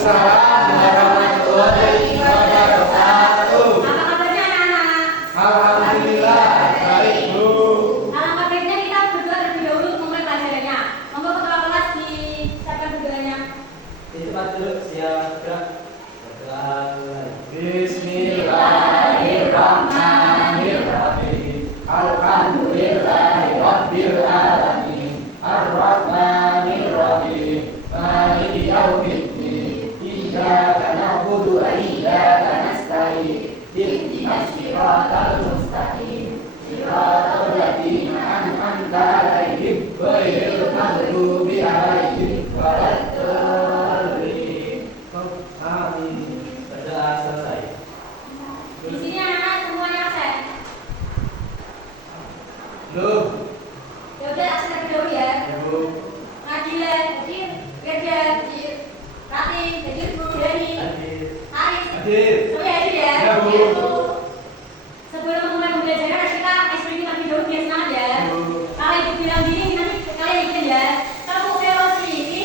Waalaikumsalam warahmatullahi wabarakatuh. Apa kabarnya anak-anak? Alhamdulillah, baik Bu. Alangkah baiknya kita berdoa terlebih dahulu memulai pelajarannya. Monggo ketua kelas disiapkan berdoanya. Di tempat duduk siap gerak. Bismillahirrahmanirrahim. Alhamdulillahi rabbil alamin. Ar-Rahmanir-Rahim. Maliki yaumiddin. Iyyaka na'budu wa iyyaka nasta'in. Ihdinas siratal mustaqim. Siratal ladzina an'amta 'alaihim ghairil maghdubi 'alaihim waladdallin. Amin. Berdoa selesai. Di sini anak-anak semuanya absen. Loh, Ya udah absen terlebih dahulu ya. Bu. Nabila, Hadir, Gerda, Hadir, Rati, Hadir, Bu, Dani, Hadir. Haris. Hadir. Semuanya hadir ya. Ya, Bu. Ya, Bu. Sebelum memulai pembelajaran kita explaining terlebih dahulu biar semangat ya. Bu. Kalau ibu bilang gini nanti kalian ikutin ya. Kamu velocity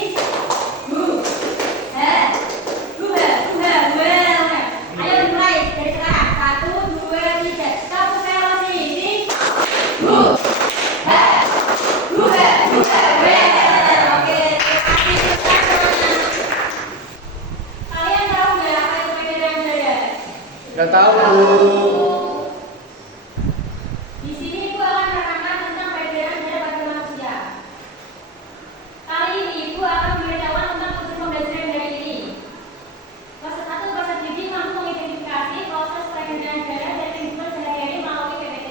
bu, ha, dua, dua. Ayo dimulai dari sekarang. 1, 2, 3. Kamu velocity bu, ha, dua. Oke, terima kasih semuanya. Kalian tahu nggak apa itu perbedaan budaya? Nggak tahu Bu. Di sini Ibu akan menerangkan tentang perbedaan budaya bagi manusia. Kali ini Ibu akan memberitahukan tentang proses pembelajaran dari ini. Proses 1, proses didik mampu mengidentifikasi proses perbedaan budaya dari kehidupan sehari-hari melalui PPT.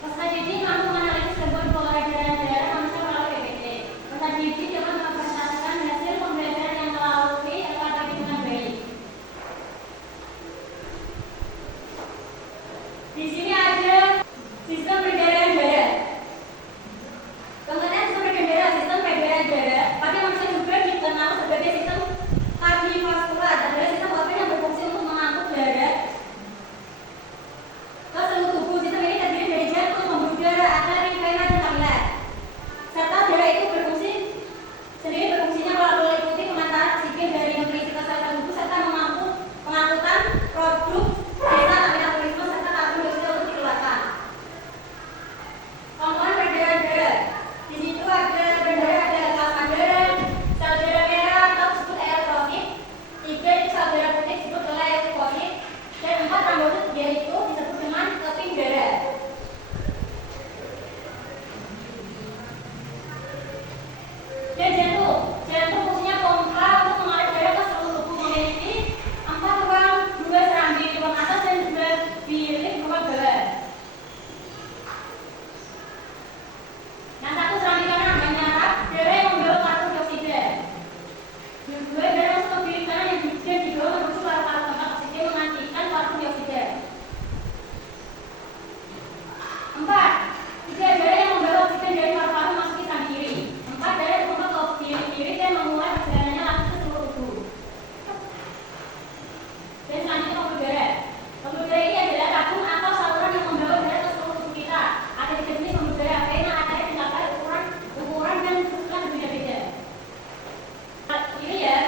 Proses didik mampu menganalisis gangguan pola perbedaan budaya manusia melalui PPT. Proses didik dapat merepresentasikan hasil pembelajaran yang telah lalui agar dapat dengan baik. Di sini ada sistem perbedaan budaya. Pengertian sistem perbedaan budaya pada manusia juga dikenal sebagai sistem kardiovaskular adalah sistem organ yang berfungsi untuk mengangkut darah ke seluruh tubuh. Sistem ini terdiri dari jantung, pembuluh darah, arteri, vena, dan kapiler. Serta darah itu berfungsinya mengikuti pemantaran oksigen dari nutrisi ke sel tubuh serta pengangkutan produk sisa metabolisme serta karbon dioksida untuk dikeluarkan. Komponen perbedaan darah. Di situ ada darah, ada plasma darah, sel darah merah atau disebut eritrosit. 3 itu sel darah putih disebut leukosit. Dan 4 trombosit yaitu disebut dengan keping darah. Dan jantung fungsinya pompa untuk mengalir darah ke seluruh tubuh, memiliki 4 ruang, 2 serambi, ruang atas dan 2 bilik ruang bawah. Yang 1 serambi kanan menyerap darah yang membawa karbon dioksida. Yang 2 darah masuk ke bilik kanan yang juga dibawa menuju paru-paru tempat oksigen mematikan karbon dioksida. 4. 3 darah yang membawa oksigen dari paru-paru masuk ke serambi kiri. 4 darah berkembang ke bilik kiri dan memulai perjalanannya langsung ke seluruh tubuh. Dan selanjutnya pembuluh darah. Pembuluh darah ini adalah tabung atau saluran yang membawa darah ke seluruh tubuh kita. Ada 3 jenis pembuluh darah, vena, arteri, dan kapiler. Ukuran dan fungsinya berbeda-beda. Ini ya.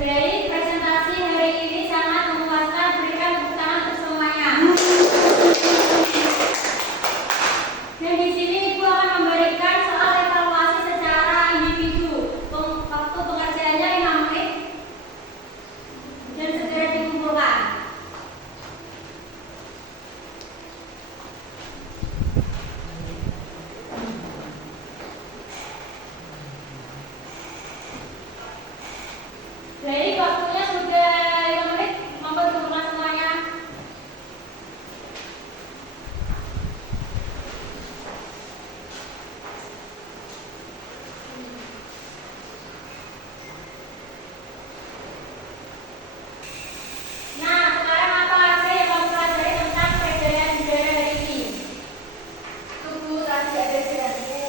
Baik, presentasi hari ini sangat memuaskan. Berikan tepuk tangan untuk semuanya. Dan di sini Ibu akan memberikan soal evaluasi secara individu. Waktu pengerjaannya 5 menit dan segera dikumpulkan. Baik, waktunya sudah 5 menit. Mampu dikumpulkan semuanya. Nah, sekarang apa aja yang kamu pelajari tentang perbedaan budaya hari ini? Tunggu, tadi ada jahe,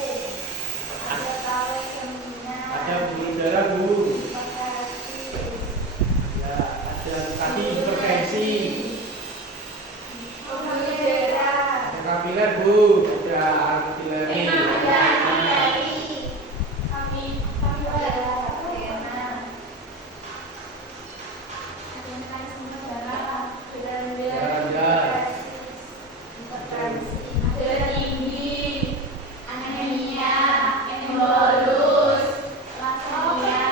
ada tahu seminar, Ada pembuluh darah Bu. makasih, Ya, ada kaki hipertensi. pembuluh darah, Ada kapiler Bu. Ada artileri. ada arteri, kami darah, darah tinggi, anemia, embolus, thalassemia.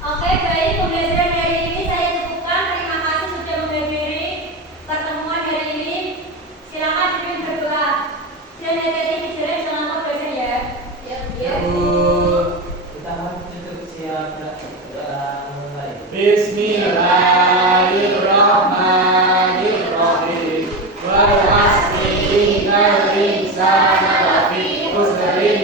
Oke, baik, pembelajaran hari ini saya cukupkan. Terima kasih sudah menghadiri pertemuan hari ini. Silakan dipimpin berdoa. Dan hati-hati di jalan, jangan lupa belajar ya. Ya Bu. Kita tutup siap doa mulai. Bismillahirrahmanirrahim. Wal 'asri innal insana lafi khusrin